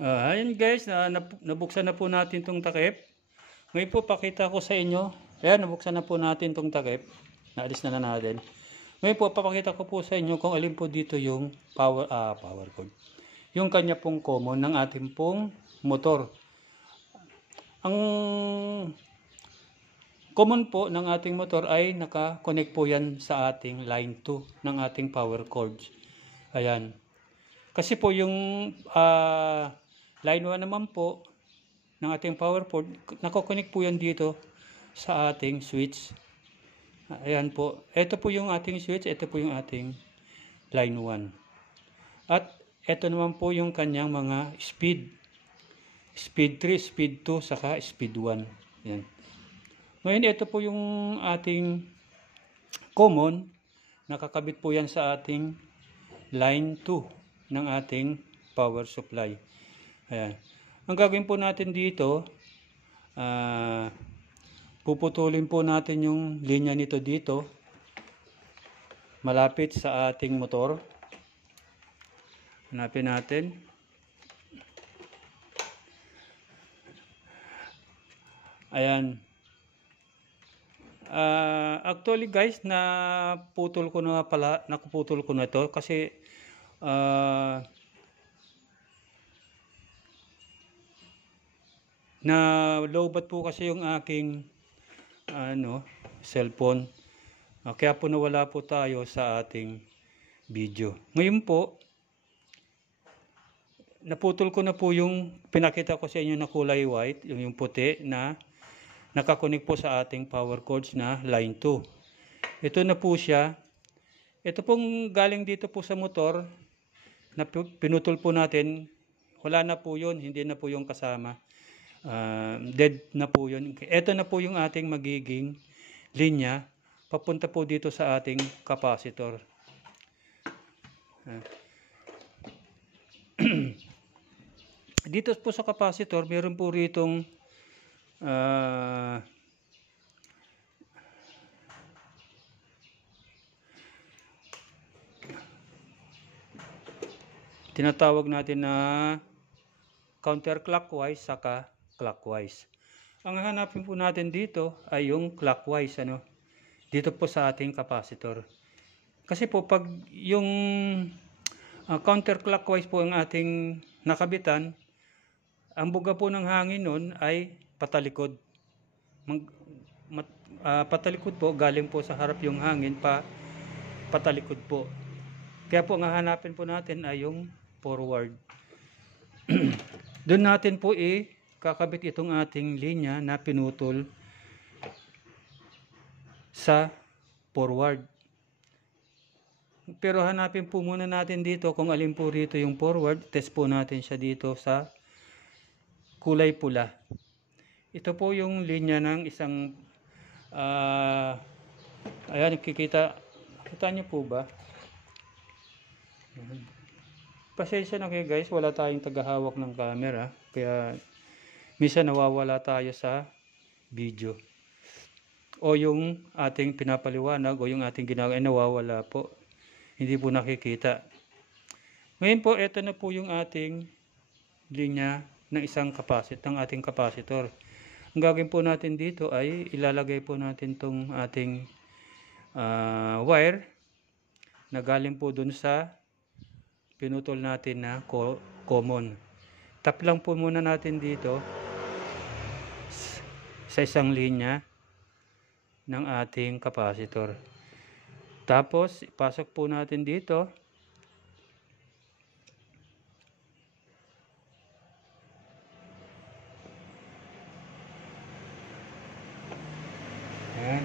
Ayun guys, nabuksan na po natin itong takip. Ngayon po pakita ko sa inyo. Ayan, nabuksan na po natin itong takip. Naalis na natin. Ngayon po papakita ko po sa inyo kung alin po dito yung power cord. Yung kanya pong common ng ating pong motor. Ang common po ng ating motor ay naka-connect po yan sa ating line 2 ng ating power cords. Ayan. Kasi po yung line 1 naman po ng ating power cord, nako-connect po yan dito sa ating switch. Ayan po. Ito po yung ating switch, ito po yung ating line 1. At ito naman po yung kanyang mga speed. Speed 3, speed 2, saka speed 1. Ayan. Ngayon, ito po yung ating common. Nakakabit po yan sa ating line 2 ng ating power supply. Ayan. Ang gagawin po natin dito, puputulin po natin yung linya nito dito, malapit sa ating motor. Hanapin natin. Ayan. Actually guys, naputol ko na ito kasi na lowbat po kasi yung aking cellphone. Kaya po nawala po tayo sa ating video. Ngayon po, naputol ko na po yung pinakita ko sa inyo na kulay white, yung puti na nakakunik po sa ating power cords na line 2. Ito na po siya. Ito pong galing dito po sa motor na pinutol po natin. Wala na po yun, hindi na po yung kasama. Dead na po yun. Ito na po yung ating magiging linya papunta po dito sa ating capacitor. Dito po sa capacitor, meron po ritong tinatawag natin na counterclockwise saka clockwise. Ang hanapin po natin dito ay yung clockwise, dito po sa ating capacitor. Kasi po pag yung counterclockwise po ang ating nakabitan, ang buga po ng hangin nun ay patalikod. Patalikod po, galing po sa harap yung hangin, patalikod po. Kaya po ang hahanapin po natin ay yung forward. Doon natin po kakabit itong ating linya na pinutol sa forward. Pero hanapin po muna natin dito kung alin po rito yung forward. Test po natin siya dito sa kulay pula. Ito po yung linya ng isang ayan, kita niyo po ba? Pasensya na kayo guys, wala tayong tagahawak ng camera, kaya minsan nawawala tayo sa video. O yung ating pinapaliwanag o yung ating ginagawa ay nawawala po. Hindi po nakikita. Ngayon po, ito na po yung ating linya ng ating capacitor. Ang gagawin po natin dito ay ilalagay po natin tong ating wire na galing po dun sa pinutol natin na common. Tap lang po muna natin dito sa isang linya ng ating capacitor. Tapos ipasok po natin dito. Ayan.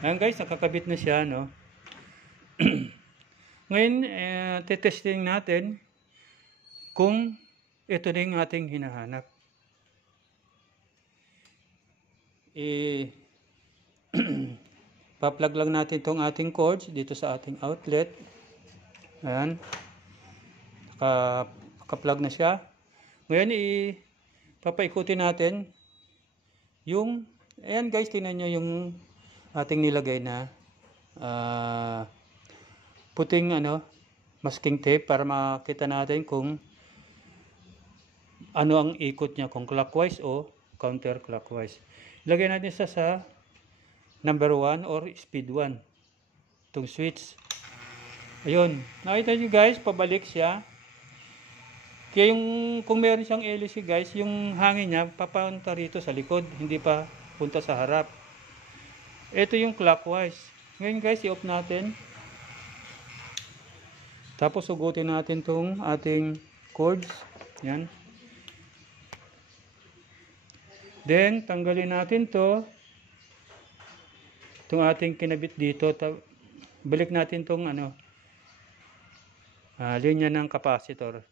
Ayan guys, nakakabit na siya, Ngayon, tetesting natin kung ito na yung ating hinahanap. Pa-plug lang natin itong ating cords dito sa ating outlet. Ayan. Naka-plug na siya. Ngayon, papaikutin natin yung, ayan guys, tingnan nyo yung ating nilagay na puting masking tape para makita natin kung ano ang ikot niya, kung clockwise o counterclockwise. Ilagay natin sa number 1 or speed 1. Itong switch. Ayun. Nakita nyo guys, pabalik siya. Kaya kung meron siyang LC guys, yung hangin niya papunta rito sa likod, hindi pa punta sa harap. Ito yung clockwise. Ngayon guys, i-off natin. Tapos sugutin natin tong ating cords. Yan. Then, tanggalin natin to. Itong ating kinabit dito. Balik natin tong linya ng capacitor.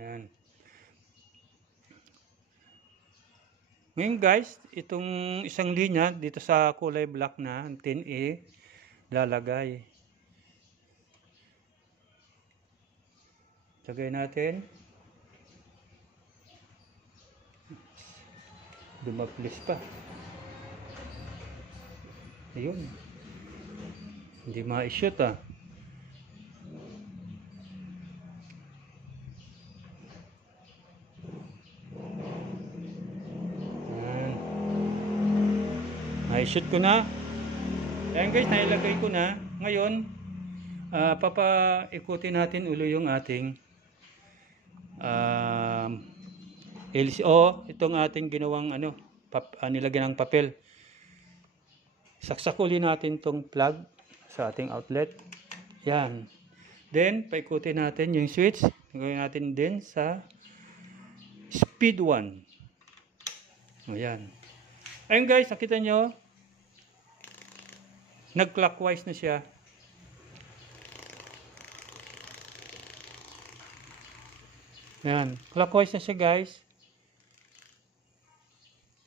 Ayan. Ngayon guys, itong isang linya dito sa kulay black na 10A lalagay. Lagay natin. Dumaplis pa. Ayun. Hindi ma-shoot ah. I-shoot ko na. Ayan guys, nailagay ko na. Ngayon, papaikutin natin ulo yung ating LCO. Itong ating ginawang nilagyan ng papel. Saksakuli natin tong plug sa ating outlet. Yan. Then, paikutin natin yung switch. Gawin natin din sa speed 1. Ayan. Ayun guys, nakita nyo? Nag-clockwise na siya. Yan. Clockwise na siya guys.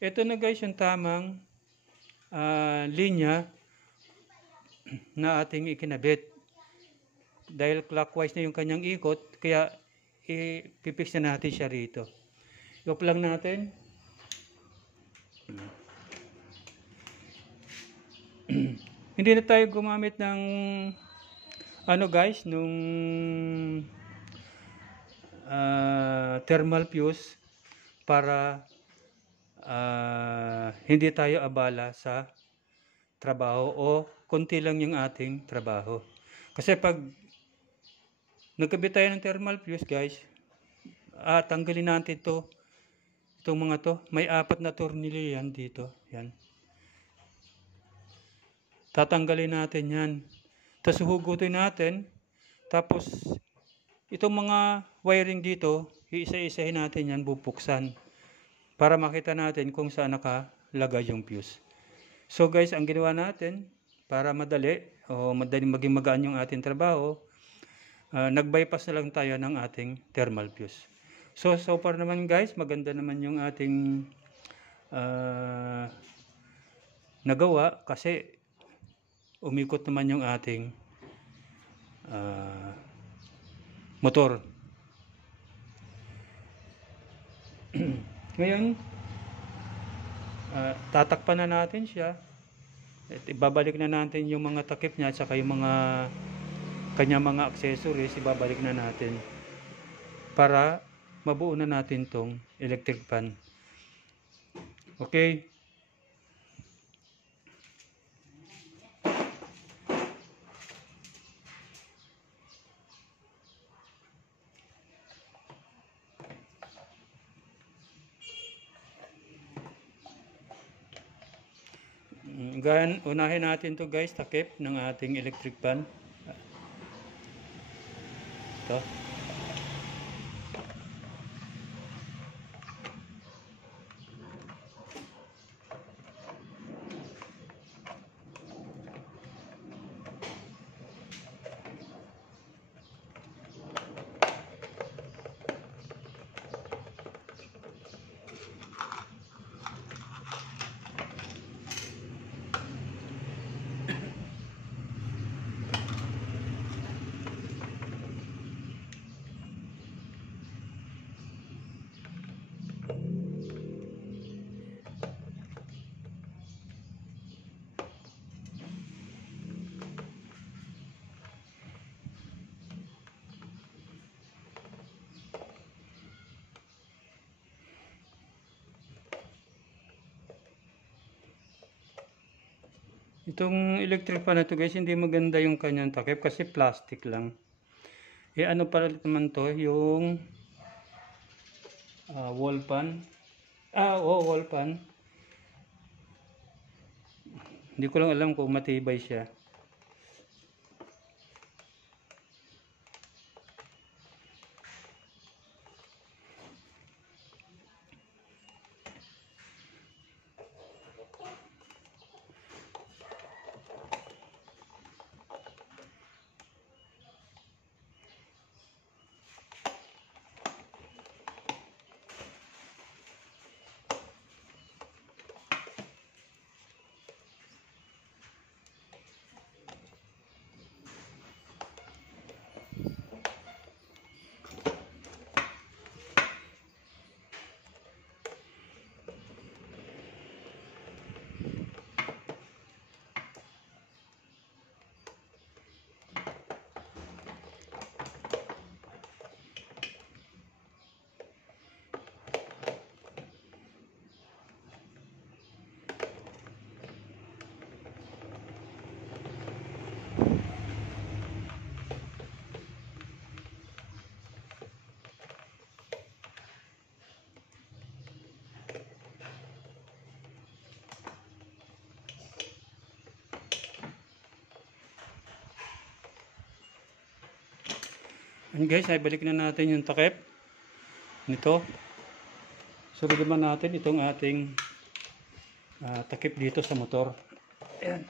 Ito na guys yung tamang linya na ating ikinabit. Dahil clockwise na yung kanyang ikot, kaya ipipix na natin siya rito. I-off lang natin. Hindi na tayo gumamit ng guys, nung thermal fuse para hindi tayo abala sa trabaho o konti lang yung ating trabaho. Kasi pag nagkabit tayo ng thermal fuse guys, tanggalin natin itong mga to. May 4 na tornilyo yan dito. Yan. Tatanggalin natin yan. Tapos hugutin natin. Tapos itong mga wiring dito, iisa-isahin natin yan, bubuksan. Para makita natin kung saan nakalagay yung fuse. So guys, ang ginawa natin, para madali maging magaan yung ating trabaho, nag-bypass na lang tayo ng ating thermal fuse. So far naman guys, maganda naman yung ating nagawa kasi umikot naman yung ating motor. Ngayon, tatakpan na natin siya. At ibabalik na natin yung mga takip niya at saka yung kanyang mga accessories, ibabalik na natin para mabuo na natin tong electric fan. Okay? Unahin natin to guys, takip ng ating electric fan. Ito. Itong electric fan na to guys, hindi maganda yung kanyang takip kasi plastic lang. Eh ano pala naman to, yung wall fan. Wall fan. Hindi ko lang alam kung matibay siya. And guys, ay balik na natin yung takip nito. Sunod naman natin itong ating takip dito sa motor. Ayan.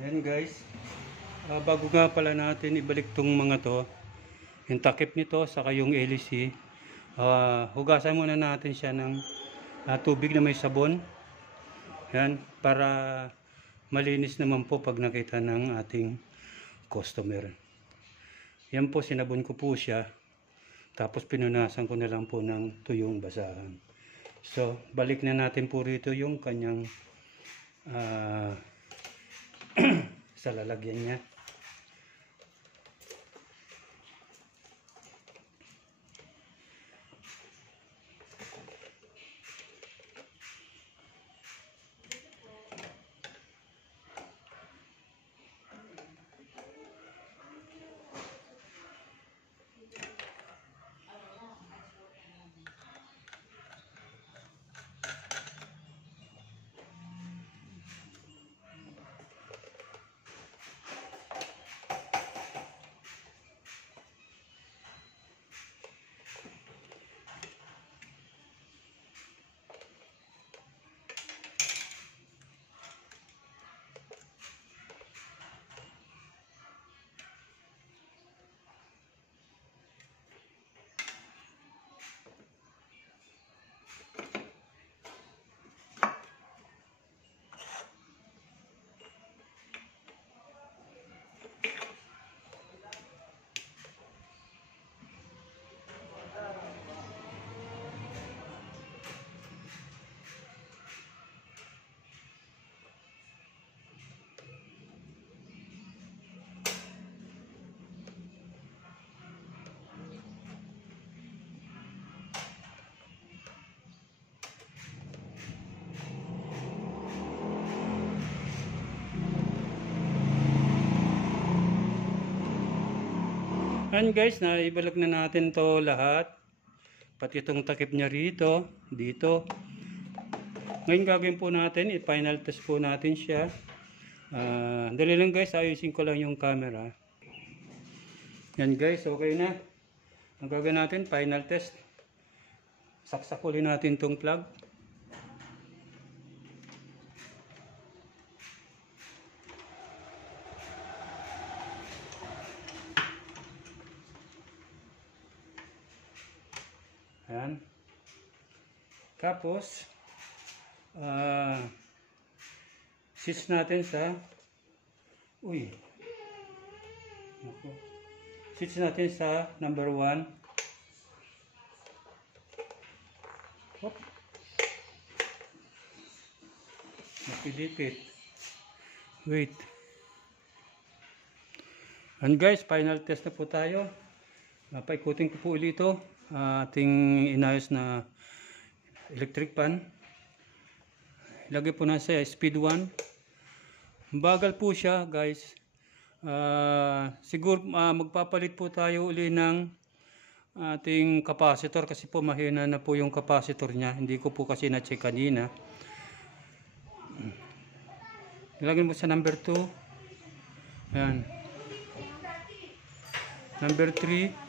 Ayan guys, bago nga pala natin ibalik tong mga to, yung takip nito saka yung LEC, hugasan muna natin siya ng tubig na may sabon. Yan, para malinis naman po pag nakita ng ating customer. Yan po, sinabon ko po siya, tapos pinunasan ko na lang po ng tuyong basahan. So balik na natin po rito yung kanyang sa lalagyan niya. And guys, naibalag na natin to lahat. Pati itong takip niya rito, dito. Ngayon gagawin po natin, i-final test po natin siya. Dali lang guys, ayusin ko lang yung camera. Yan guys, okay na. Ang gagawin natin, final test. Saksak ulit natin itong plug. Ayan. Tapos, switch natin sa, switch natin sa number 1. Hop. Napilipit. Wait. And guys, final test na po tayo. Paikutin ko po ulit ito. Ating inayos na electric pan. Ilagay po na sa speed 1. Bagal po siya guys. Siguro magpapalit po tayo uli ng ating capacitor kasi po mahina na po yung capacitor niya. Hindi ko po kasi na-check kanina. Ilagay mo sa number 2. Ayan. Number 3.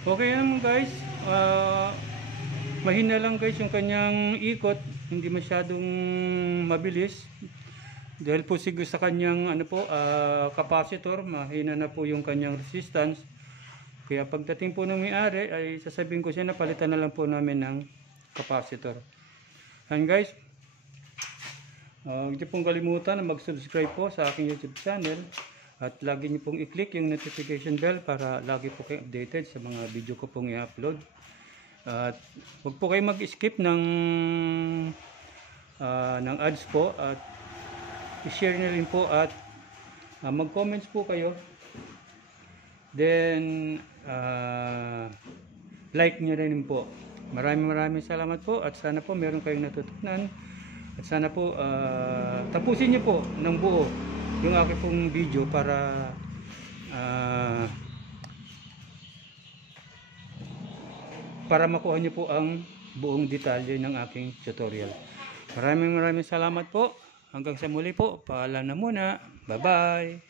Okay naman guys, mahina lang guys yung kanyang ikot, hindi masyadong mabilis dahil po siguro sa kanyang capacitor, mahina na po yung kanyang resistance. Kaya pagdating po ng may-ari ay sasabihin ko siya na palitan na lang po namin ng capacitor. And guys, huwag niyo pong kalimutan na mag-subscribe po sa aking YouTube channel. At lagi niyo pong i-click yung notification bell para lagi po kayo updated sa mga video ko pong i-upload. At huwag po kayo mag-skip ng ads po. At i-share nyo rin po at mag-comments po kayo. Then, like nyo rin po. Maraming salamat po. At sana po meron kayong natutunan. At sana po tapusin nyo po ng buo yung aking pong video para makuha nyo po ang buong detalye ng aking tutorial. Maraming salamat po. Hanggang sa muli po. Paalam na muna. Bye bye.